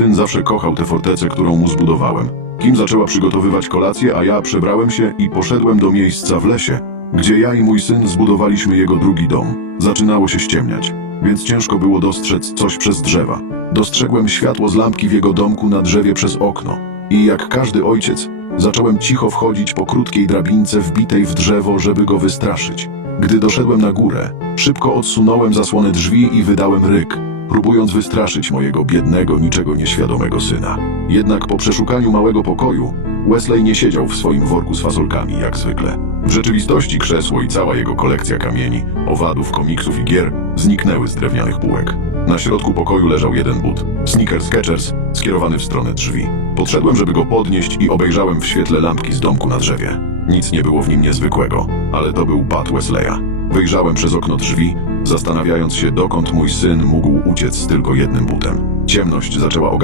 Syn zawsze kochał tę fortecę, którą mu zbudowałem. Kim zaczęła przygotowywać kolację, a ja przebrałem się i poszedłem do miejsca w lesie, gdzie ja i mój syn zbudowaliśmy jego drugi dom. Zaczynało się ściemniać, więc ciężko było dostrzec coś przez drzewa. Dostrzegłem światło z lampki w jego domku na drzewie przez okno. I jak każdy ojciec, zacząłem cicho wchodzić po krótkiej drabince wbitej w drzewo, żeby go wystraszyć. Gdy doszedłem na górę, szybko odsunąłem zasłonę drzwi i wydałem ryk, próbując wystraszyć mojego biednego, niczego nieświadomego syna. Jednak po przeszukaniu małego pokoju, Wesley nie siedział w swoim worku z fasolkami, jak zwykle. W rzeczywistości krzesło i cała jego kolekcja kamieni, owadów, komiksów i gier zniknęły z drewnianych półek. Na środku pokoju leżał jeden but, Snickers Skechers, skierowany w stronę drzwi. Podszedłem, żeby go podnieść i obejrzałem w świetle lampki z domku na drzewie. Nic nie było w nim niezwykłego, ale to był bat Wesleya. Wyjrzałem przez okno drzwi, zastanawiając się, dokąd mój syn mógł uciec z tylko jednym butem. Ciemność zaczęła ogarniać.